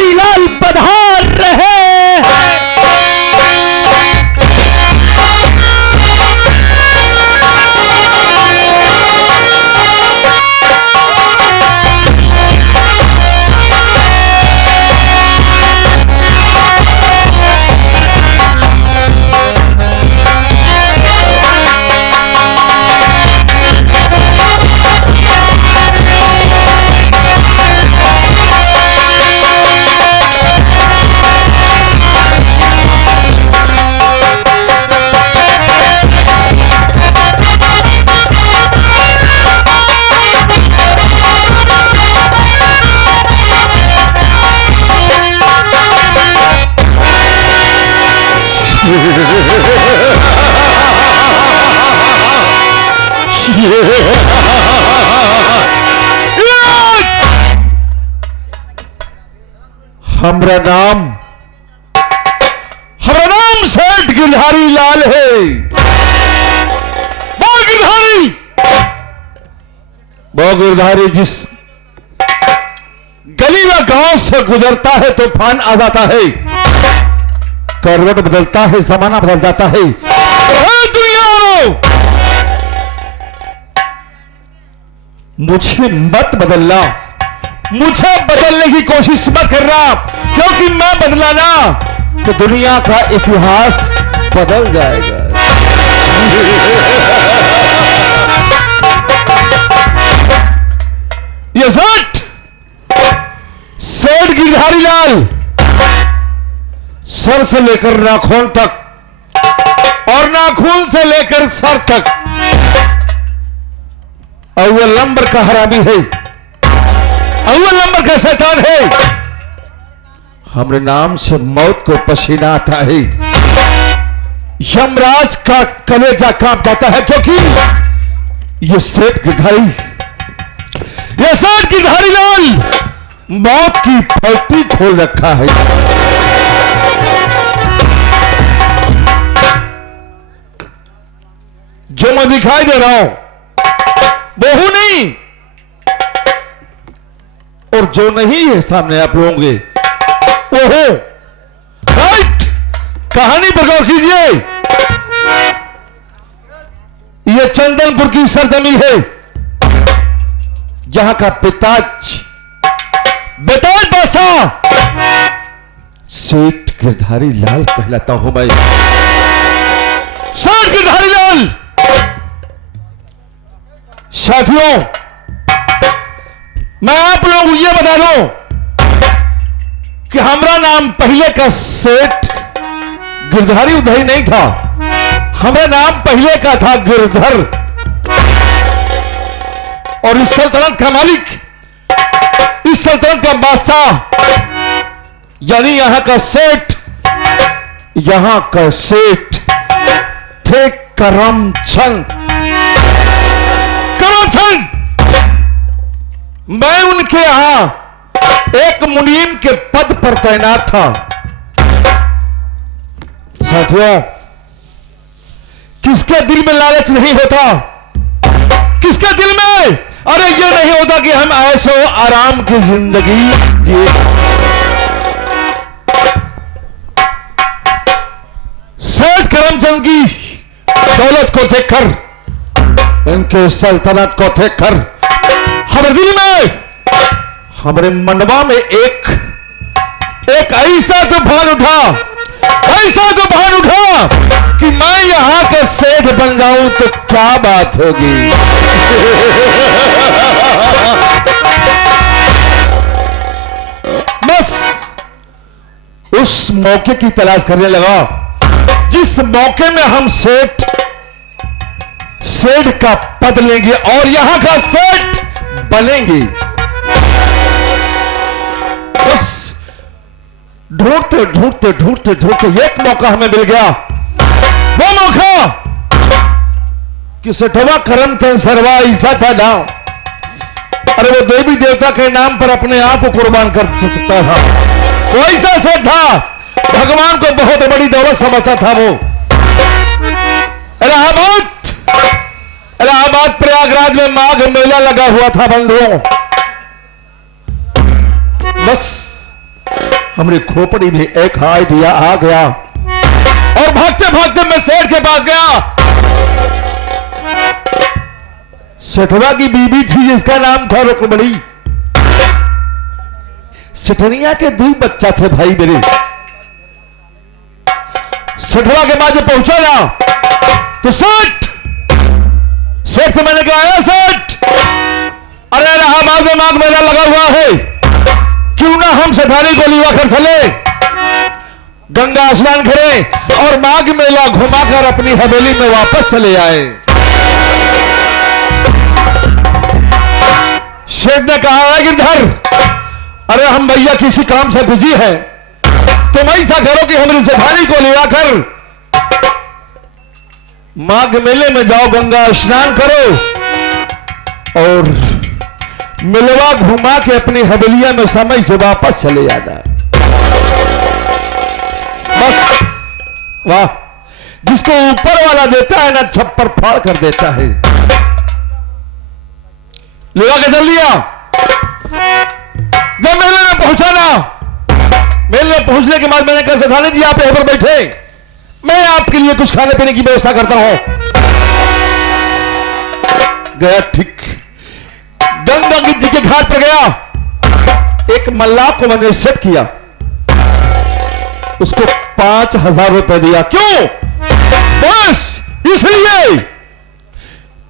गिरधारी लाल पधार रहे। हमारा नाम सेठ गिरधारी लाल है। वो गिरधारी जिस गली व गांव से गुजरता है तूफान आ जाता है, करवट बदलता है, जमाना बदल जाता है। दुनिया मुझे मत बदलना, मुझे बदलने की कोशिश मत करना, क्योंकि मैं बदला ना तो दुनिया का इतिहास बदल जाएगा। ये सेठ गिरधारी लाल सर से लेकर नाखून तक और नाखून से लेकर सर तक अव्वल नंबर का हरामी है, अव्वल नंबर का शैतान है। हमारे नाम से मौत को पसीना आता है, यमराज का कलेजा कांप जाता है, क्योंकि ये सेठ गिरधारी लाल मौत की पलटी खोल रखा है। जो मैं दिखाई दे रहा हूं वो हूं नहीं, और जो नहीं है सामने आप लोगों के वो हो। राइट, कहानी पर गौर कीजिए। यह चंदनपुर की सरजमी है, जहां का बेताज बादशाह सेठ गिरधारी लाल कहलाता हूं मैं। सेठ गिरधारी लाल। साथियों, मैं आप लोगों को यह बता दूं कि हमारा नाम पहले का सेठ गिरधारी उधरी नहीं था, हमारा नाम पहले का था गिरधर। और इस सल्तनत का मालिक, इस सल्तनत का बादशाह, यानी यहां का सेठ थे करमचंद। मैं उनके यहां एक मुनीम के पद पर तैनात था। साथियों, किसके दिल में लालच नहीं होता? किसके दिल में अरे ये नहीं होता कि हम ऐशो आराम की जिंदगी जिए? सेठ करमचंद की दौलत को देखकर, इनके सल्तनत को देखकर हमारे दिल में, हमारे मनवा में एक ऐसा तूफान उठा कि मैं यहां का सेठ बन जाऊं तो क्या बात होगी। बस उस मौके की तलाश करने लगा, जिस मौके में हम सेठ का पद लेंगे और यहां का सेठ बनेंगे। बस ढूंढते एक मौका हमें मिल गया। वो मौका कि सेठवा करमचंद सरवा ऐसा था ना, अरे वो देवी देवता के नाम पर अपने आप को कुर्बान कर सकता था। वो ऐसा सेठ था, भगवान को बहुत बड़ी दौलत समझता था। वो इलाहाबाद प्रयागराज में माघ मेला लगा हुआ था बंधुओं। बस हमारी खोपड़ी में एक आइडिया आ गया और भागते भागते मैं सेठ के पास गया। सेठवा की बीबी थी जिसका नाम था रुकमणी। सेठनिया के 2 बच्चा थे भाई मेरे। सेठवा के पास जब पहुंचा ना तो सेठ से मैंने कहा, सेठ, अरे इलाहाबाद में माघ मेला लगा हुआ है, क्यों ना हम सेठानी को लिवा कर चले, गंगा स्नान करें और माघ मेला घुमाकर अपनी हवेली में वापस चले आए। शेठ ने कहा, है गिरधर, अरे हम भैया किसी काम से बिजी है, तुम ऐसा करो कि हमारी सेठानी को लिवाकर माघ मेले में जाओ, गंगा स्नान करो और मिलवा घुमा के अपनी हवेलिया में समय से वापस चले जाना। बस वाह, जिसको ऊपर वाला देता है ना, छप्पर फाड़ कर देता है। लिवा के चल दिया। जब मेले में पहुंचा ना, मेले में पहुंचने के बाद मैंने कहा, सेठानी जी आप यहां पर बैठे, मैं आपके लिए कुछ खाने पीने की व्यवस्था करता हूं। गया, ठीक गंगा जी के घाट पर गया। एक मल्लाह को मैंने सेट किया, उसको 5000 रुपए दिया। क्यों? बस इसलिए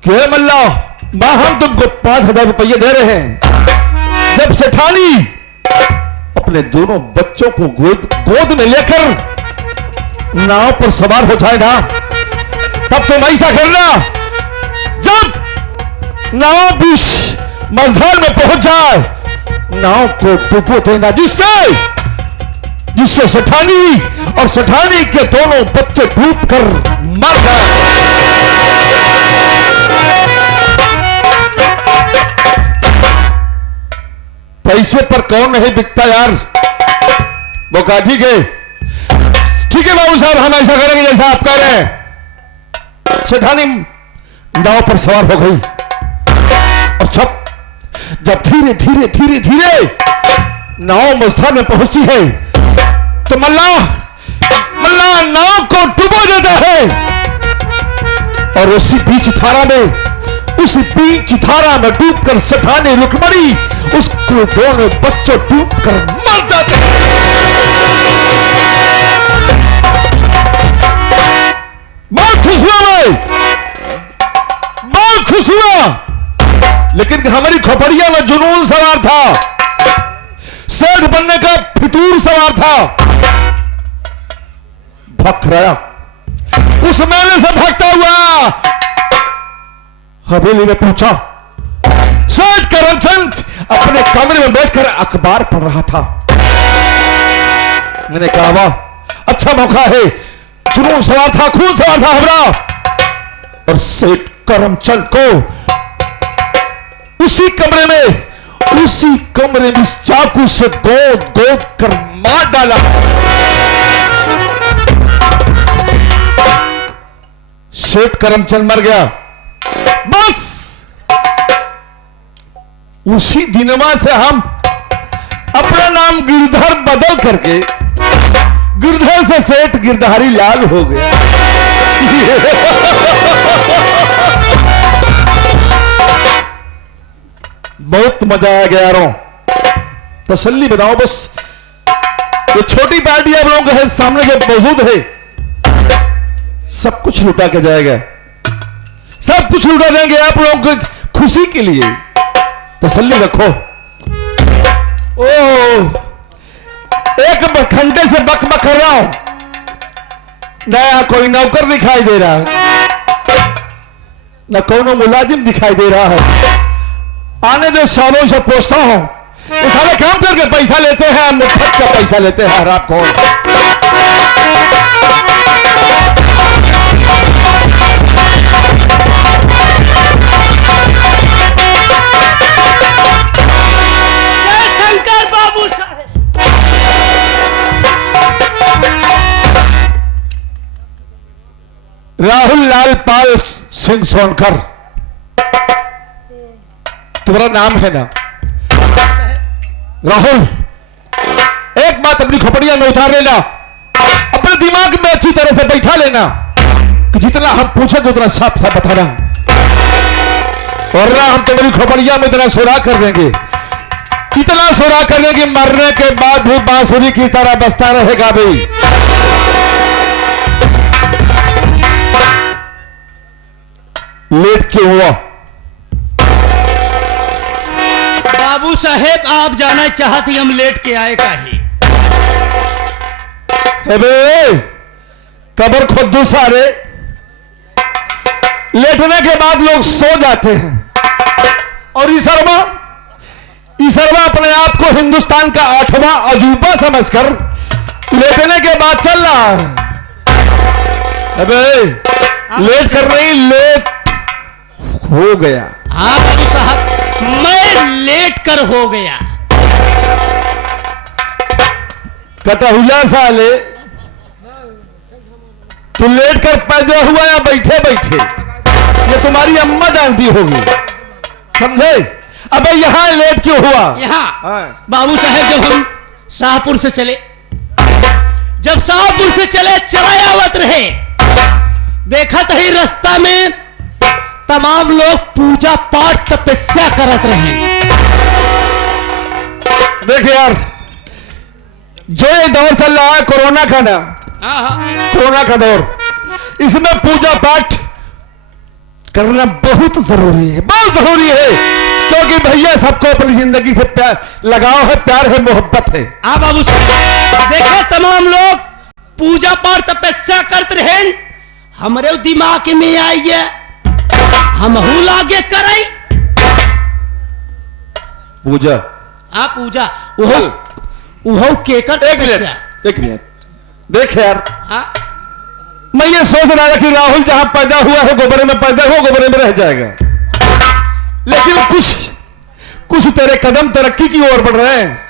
कि मल्लाह, मां हम तुमको 5000 रुपये दे रहे हैं, जब सेठानी अपने दोनों बच्चों को गोद में लेकर नाव पर सवार हो जाए ना, तब तुम ऐसा करना, जब नाव बीच मझधार में पहुंच जाए, नाव को डुबो देना, जिससे सेठानी और सेठानी के दोनों बच्चे डूबकर मर गए। पैसे पर कौन नहीं बिकता यार। वो कहा, ठीक है बाबू साहब, हम ऐसा करेंगे जैसा आप कह रहे हैं। सेठानी नाव पर सवार हो गई और जब धीरे धीरे धीरे धीरे नाव मझधार में पहुंचती है तो मल्लाह नाव को डुबो देता है और उसी बीच धारा में डूबकर सेठानी रुकमणी उसको दोनों बच्चों डूबकर मर जाते हैं। बहुत खुश हुआ मैं, बहुत खुश हुआ, लेकिन हमारी खोपड़िया में जुनून सवार था, सेठ बनने का फितूर सवार था। भग रहा, उस मेले से भागता हुआ हवेली में पहुंचा। सेठ करमचंद अपने कमरे में बैठकर अखबार पढ़ रहा था। मैंने कहा, वाह, अच्छा मौका है, जुनून सवार था, खून सवार था हमारा। और सेठ करमचंद को उसी कमरे में चाकू से गोद कर मार डाला। सेठ करमचंद मर गया। बस उसी दिनवा से हम अपना नाम गिरधर बदल करके गिरधर से सेठ गिरधारी लाल हो गया। बहुत मजा आया गया यारों, तसल्ली बनाओ। बस ये छोटी पार्टी आप लोगों के सामने जो मौजूद है, सब कुछ लुटा के जाएगा, सब कुछ लुटा देंगे आप लोगों की खुशी के लिए। तसल्ली रखो। ओह, एक घंटे से बकबक कर रहा हूं, नया कोई नौकर दिखाई दे रहा है, न कोनो मुलाजिम दिखाई दे रहा है। आने दो, सालों से पूछता हूं, ये सारे काम करके पैसा लेते हैं, मुफ्त का पैसा लेते हैं हराम खोर। जय शंकर बाबू साहब। राहुल लाल पाल सिंह सोनकर तुम्हारा नाम है ना? राहुल, एक बात अपनी खोपड़िया में उतार लेना, अपने दिमाग में अच्छी तरह से बैठा लेना कि जितना हम पूछेंगे उतना साफ साफ बताना, और ना हम तुम्हारी खोपड़िया में इतना सुराग कर देंगे, इतना सुराग कर देंगे मरने के बाद भी बांसुरी की तरह बजता रहेगा भाई। लेट क्यों हुआ? बाबू साहेब आप जाना चाहती हम लेट के आए का ही। अबे कबर खुद सारे लेटने के बाद लोग सो जाते हैं, और ईसरवा अपने आप को हिंदुस्तान का 8वां अजूबा समझकर लेटने के बाद चल रहा है। अबे लेट कर रही, लेट हो गया। हाँ बाबू साहब मैं लेट कर हो गया। कटहुला साले तू लेट कर पैदा हुआ या बैठे बैठे? ये तुम्हारी अम्मा जानती होगी, समझे? अबे यहाँ लेट क्यों हुआ? यहाँ बाबू साहेब जब हम शाहपुर से चले, जब शाहपुर से चले चलायावत रहे, देखा तो ही रास्ता में तमाम लोग पूजा पाठ तपस्या करत रहे। देख यार, जो ये दौर चल रहा है कोरोना का ना, कोरोना का दौर, इसमें पूजा पाठ करना बहुत जरूरी है, बहुत जरूरी है, क्योंकि भैया सबको अपनी जिंदगी से प्यार लगाव है, प्यार है, मोहब्बत है। हाँ बाबू साहब देखा तमाम लोग पूजा पाठ तपस्या करते रहे, हमारे दिमाग में आई है हम लागे कराई पूजा। हाँ पूजा वो केकर एक मिनट देख यार, हाँ मैं ये सोच रहा था कि राहुल जहां पैदा हुआ है गोबरे में पैदा हुआ, गोबरे में रह जाएगा, लेकिन कुछ तेरे कदम तरक्की की ओर बढ़ रहे हैं,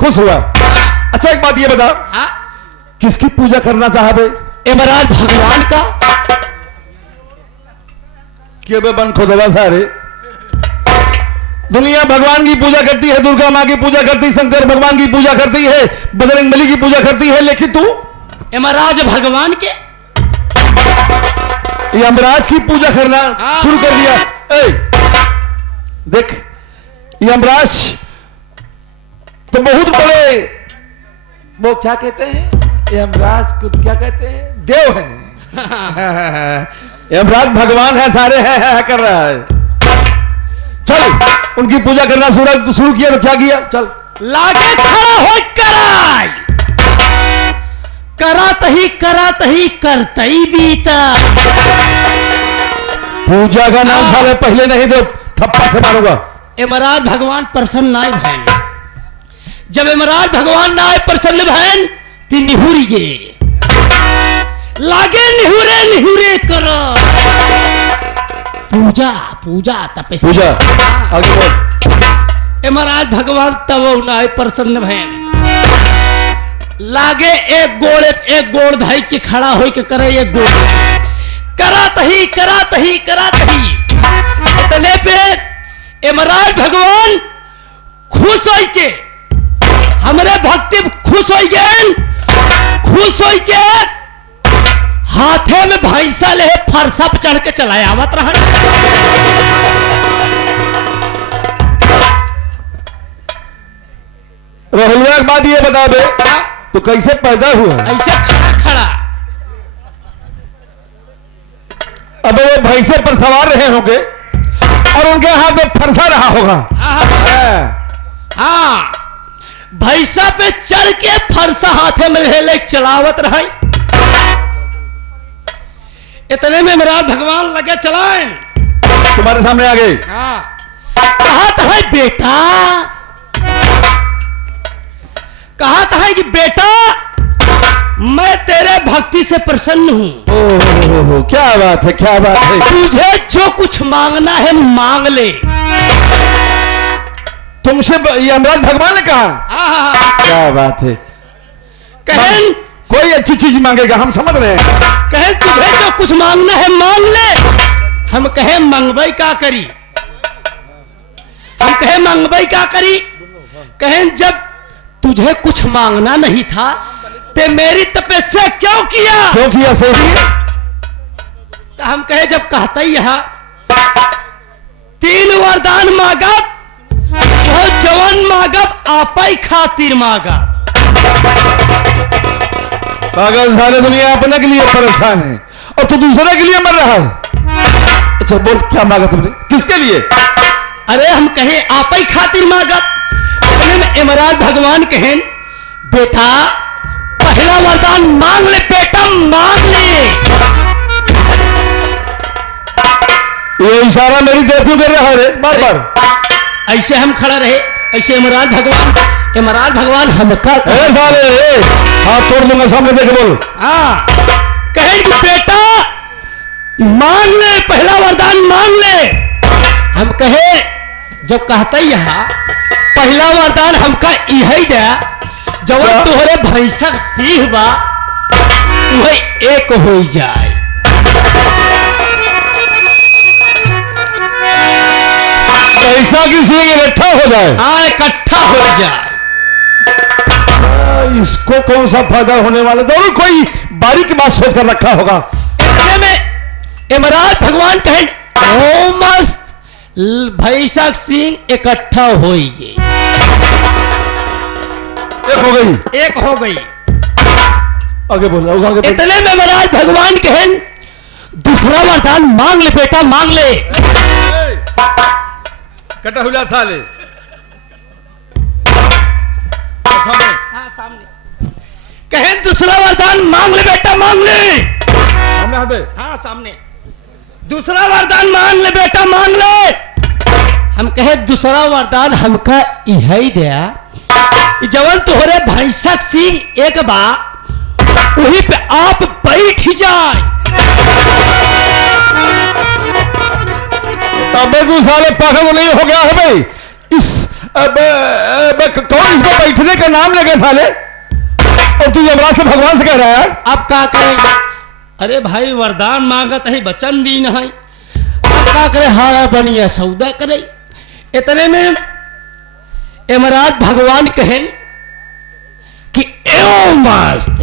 खुश हुआ। अच्छा एक बात ये बता, हाँ किसकी पूजा करना चाहे? इमरान भगवान का। क्यों बे बन खुदवा सारे? दुनिया भगवान की पूजा करती है, दुर्गा माँ की पूजा करती है, शंकर भगवान की पूजा करती है, बजरंग बली की पूजा करती है, लेकिन तू यमराज भगवान के यमराज की पूजा करना शुरू कर दिया। देख यमराज तो बहुत बड़े, वो क्या कहते हैं, यमराज को क्या कहते हैं, देव है। यमराज भगवान है, सारे है कर रहा है। चल उनकी पूजा करना शुरू किया तो क्या किया? चल लागे खड़ा हो कराई, करात ही करतई बीता। पूजा का नाम साले पहले नहीं तो थप्पड़ से मारूंगा। यमराज भगवान प्रसन्न नाय भैन, जब यमराज भगवान नाय प्रसन्न भैन ती निहुरिए लागे निहुरे करो पूजा तपस्या। पूजा आगे बोल। यमराज भगवान तब नाय प्रसन्न भैन, लागे एक गोड़ धाई के खड़ा हो के करे, एक गोड़ करात ही इतने पे यमराज भगवान खुश हो के, हमरे भक्ति खुश हो के हाथे में भैंसा ले फरसा पे चढ़ के चलाया आवत रहा। रोहलवा एक बात ये बता दे, तो कैसे पैदा हुआ? ऐसे खड़ा अब वो भैंसे पर सवार रहे होंगे और उनके हाथ में फरसा रहा होगा। हाँ भैंसा पे चढ़ के फरसा हाथे में ले चलावत रहा। इतने में मेरा भगवान लगे चलाएं, तुम्हारे सामने आ गए। हाँ कहा है बेटा, कहा है कि बेटा मैं तेरे भक्ति से प्रसन्न हूं। ओह क्या बात है, क्या बात है। तुझे जो कुछ मांगना है मांग ले। तुमसे यमराज भगवान ने कहा? क्या बात है। कहें कोई अच्छी चीज मांगेगा, हम समझ रहे हैं। कहें तुझे जो कुछ मांगना है मांग ले। हम कहें मंगवाई क्या करी, हम कहें मंगवाई क्या करी। कहें जब तुझे कुछ मांगना नहीं था ते मेरी तपस्या क्यों किया सही? तो हम कहे जब कहता ही यहाँ 3 वरदान मांगब वो जवान मांगब आपई खातिर मांगब। पागल सारे दुनिया अपने के लिए परेशान है और तू दूसरे के लिए मर रहा है। अच्छा बोल क्या मांगा तुमने, किसके लिए? अरे हम कहे आपई खातिर मांगब। इतने में इमरान भगवान कहें बेटा पहला वरदान मांग ले बेटा मांग ले। ये इशारा मेरी तरफ क्यों कर रहा है बार बार? ऐसे हम खड़ा रहे, ऐसे इमरान भगवान हमका साले हाथ तोड़ दूंगा सामने देख बोल। हाँ कहें कि बेटा मांग ले पहला वरदान मांग ले। हम कहे जब कहता यहाँ पहला वरदान हमका यही दे जब तोहरे भैंसक सिंह बा वही एक हो जाए। पैसा की सिंह इकट्ठा हो जाए? हाँ इकट्ठा हो जाए। इसको कौन सा फायदा होने वाला? जरूर कोई बारीक बात सोच कर रखा होगा। इतने में इमरान भगवान कहें ओ मस्त भैंसक सिंह इकट्ठा हो गई। एक हो गई। आगे बोलो आगे बोलो। इतने में महाराज भगवान कहें दूसरा वरदान मांग ले बेटा मांग ले। कटा हुआ साले सामने कहें दूसरा वरदान मांग ले बेटा मांग ले। हाँ सामने दूसरा वरदान मांग ले बेटा मांग ले। हम कहे दूसरा वरदान हमका यही दिया जवन तोहरे भैंसक सिंह एक बा वहीं पे आप बैठ जाए। अबे तू साले पागल तो नहीं हो गया है भाई? कौन इसमें बैठने का नाम लगे साले? और तू यमराज से भगवान से कह रहा है अब क्या करें? अरे भाई वरदान मांगत है वचन दी है अब क्या करे हारा बनिया सौदा करे। इतने में इमरान भगवान कहें कि एओ मस्त।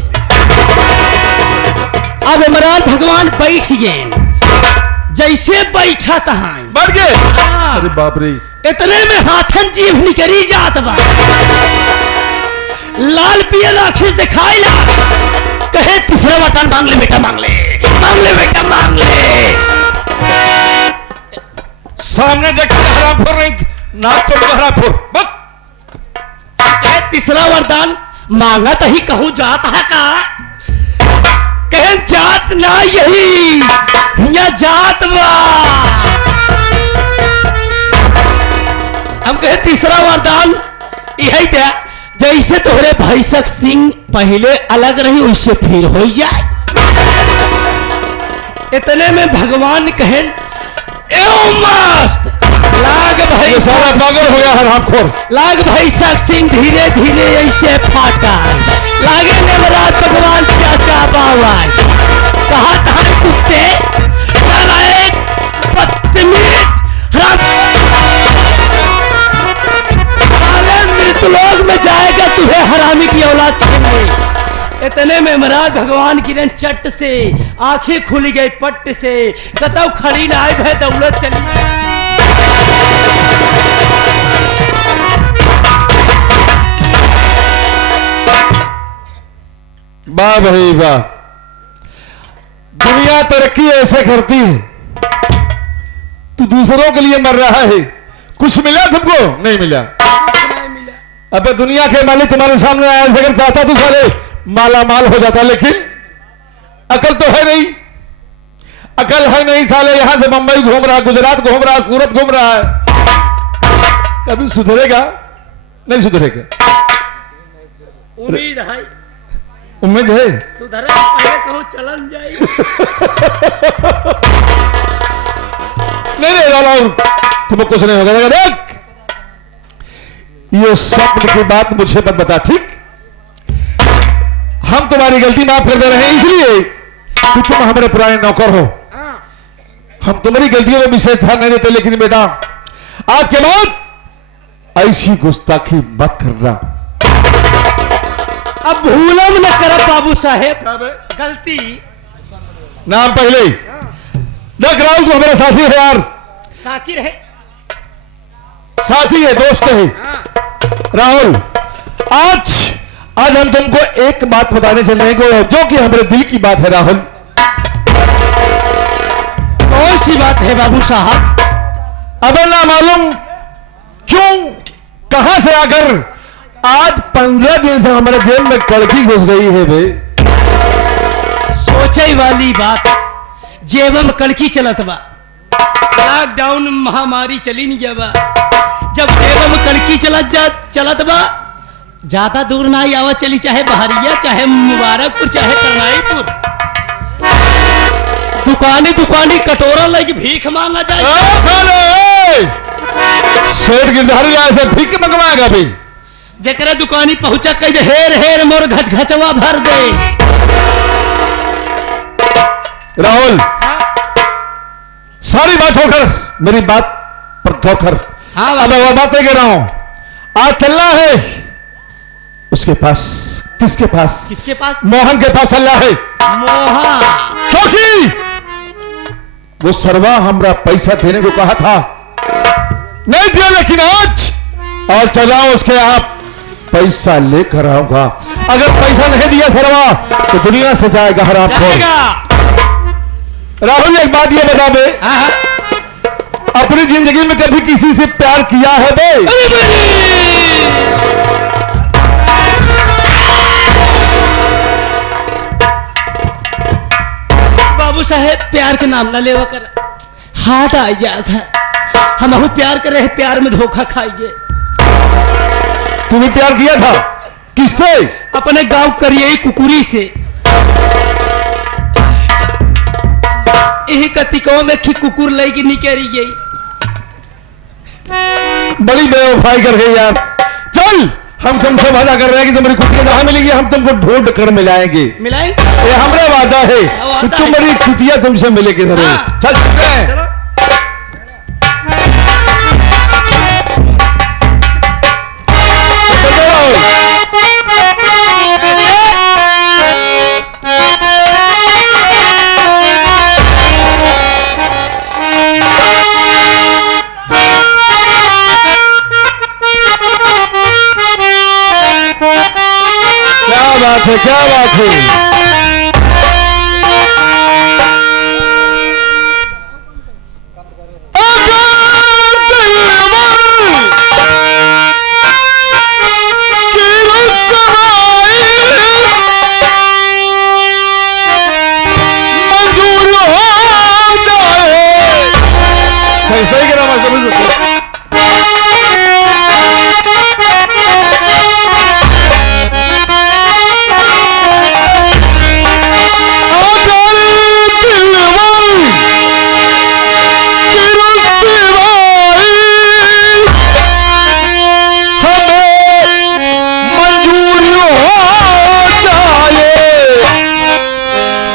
अब इमरान भगवान बैठ गए जैसे बैठा तहां बढ़ गए। अरे बाप रे। इतने में हाथन जीभ निकरी जात बा लाल पियर राक्षस दिखाई ला कहे तीसरा वरदान मांग ले बेटा मांग ले बेटा मांग ले। सामने देखा हरामखोर नहीं नाक तो हरामखोर कहे तीसरा वरदान मांगा तो ही कहूं जात है का? कहे जात ना यही या जात बा। हम कहे तीसरा वरदान यही था जैसे तोहरे भैंसक सिंह पहले अलग रही वैसे फिर हो जाए। इतने में भगवान कहें एओ मस्त लाग भाई सारा पागल हो गया हरामखोर। लाग भैंसक सिंह धीरे धीरे ऐसे फाटा लागे नेवरात भगवान चाचा बाबा कहा था कुत्ते नालायक बदतमीज मृतलोक में जाएगा तुझे हरामी की औलाद कहेंगे। इतने में महाराज भगवान की रन चट से आंखें खुली गई पट्ट से कतौ खड़ी ना आए भय दौलत चली। वाह भाई वाह। दुनिया तरक्की ऐसे करती है। तू दूसरों के लिए मर रहा है, कुछ मिला तुमको? नहीं मिला। अबे दुनिया के मालिक तुम्हारे सामने आया अगर चाहता तो साले माला माल हो जाता, लेकिन अकल तो है नहीं। अकल है नहीं साले, यहां से मुंबई घूम रहा, गुजरात घूम रहा, सूरत घूम रहा है। कभी सुधरेगा? नहीं सुधरेगा। उम्मीद है, उम्मीद है सुधरे पहले कहूं चलन जाए। नहीं राहुल तुम्हें कुछ नहीं होगा। देख ये स्वप्न की बात मुझे मत बता, ठीक? हम तुम्हारी गलती माफ कर दे रहे हैं इसलिए कि तुम हमारे पुराने नौकर हो। हम तुम्हारी गलतियों में विशेष ध्यान नहीं देते, लेकिन बेटा आज के बाद ऐसी गुस्ताखी मत करना। अब भूलम न करब बाबू साहेब गलती। नाम पहले देख राहुल, तू हमारा साथी है यार, साकिर है, साथी है, दोस्त है। राहुल, आज हम तुमको एक बात बताने चल रहे हैं जो कि हमारे दिल की बात है। राहुल, कौन सी बात है बाबू साहब? अब ना मालूम क्यों कहां से आकर आज 15 दिन से हमारे जेल में कड़की घुस गई है बे। सोचे वाली बात, जेब में कड़की चलत बा, लॉकडाउन महामारी चली नहीं गया बा, जब जेब में कड़की चलत बा, ज्यादा दूर ना आवा चली, चाहे बहरिया, चाहे मुबारकपुर, चाहे करनाईपुर, दुकानी दुकानी कटोरा लगी भीख मांगा जाए। शेर गिरधारी से भीख मंगवाएगा भाई, जकरा दुकानी पहुंचा कह दे हेर हेर मोर घच घचवा भर दे। राहुल, सारी बात होकर मेरी बात पर ठोकर। हाँ, अब मैं बातें कह रहा हूं, आज चलना है उसके पास। किसके पास? किसके पास? मोहन के पास चलना है। मोहन, क्योंकि वो सरवा हमरा पैसा देने को कहा था, नहीं दिया, लेकिन आज और चला उसके आप पैसा लेकर आऊंगा। अगर पैसा नहीं दिया सरवा तो दुनिया से जाएगा हराम खोर। राहुल, एक बात ये बता बे, अपनी जिंदगी में कभी किसी से प्यार किया है बे? बाबू साहेब, प्यार के नाम ना लेवा कर, हाथ आ जाता है। हम बहुत प्यार कर रहे हैं, प्यार में धोखा खाएंगे। तूने प्यार किया था? किससे? अपने गांव करिए कुकुरी से। यही कतिकों में खी कुकुर लेगी निकली गई। बड़ी बेवफाई कर गई यार। चल, हम तुमसे वादा कर रहे हैं कि तुम्हारी कुतिया जहां मिलेगी हम तुमको ढूंढ कर मिलाएंगे। मिलाएंगे? ये हमारा वादा है कि तुम्हारी कुतिया तुमसे मिलेगी जरूर। हाँ। चल चलते हैं। चलो। क्या बात है? सही करा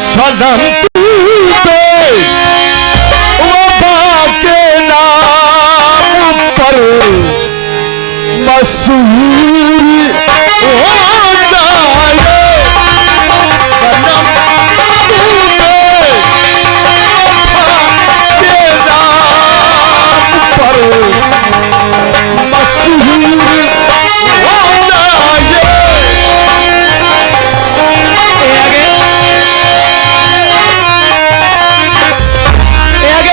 सदम वफा के नाम पर मशहूर हो जाए। सनम वफा के नाम पर मशहूर हो जाए।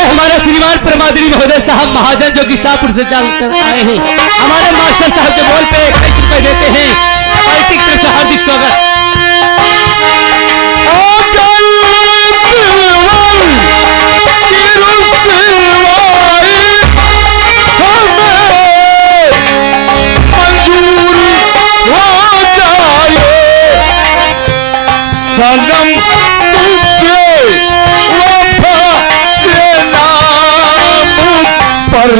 हमारे श्रीमान परमादरी महोदय साहब महाजन जो कि शाहपुर से चलकर आए हैं, हमारे मास्टर साहब के बोल पे 21 रुपए देते हैं। पार्टी की तरफ से हार्दिक स्वागत। सनम पर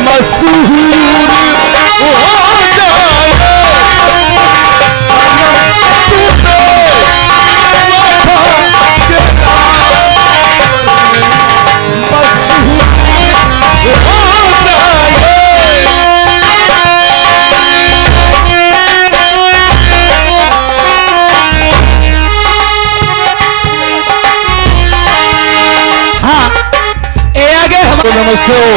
मशहूर हो जाए। समझते हो?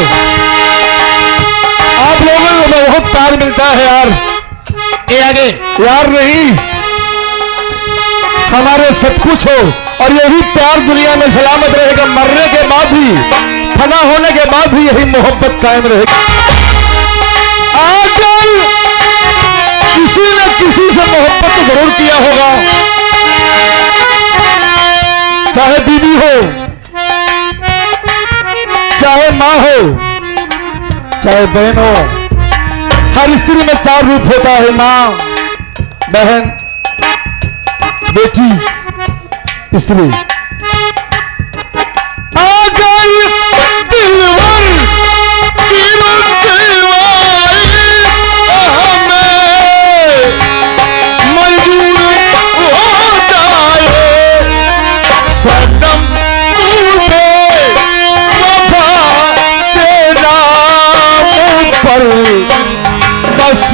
आप लोगों को बहुत प्यार मिलता है यार। ये आगे यार नहीं, हमारे सब कुछ हो, और यही प्यार दुनिया में सलामत रहेगा। मरने के बाद भी, फना होने के बाद भी यही मोहब्बत कायम रहेगी। आजकल किसी न किसी से मोहब्बत तो जरूर किया होगा, चाहे बीवी हो, चाहे माँ हो, चाहे बहन हो। हर स्त्री में 4 रूप होता है, माँ, बहन, बेटी, स्त्री। आ गई दिलवर की रुसवाई, हमें मंजूर हो जाए सनम तूने वफा के नाम पर बस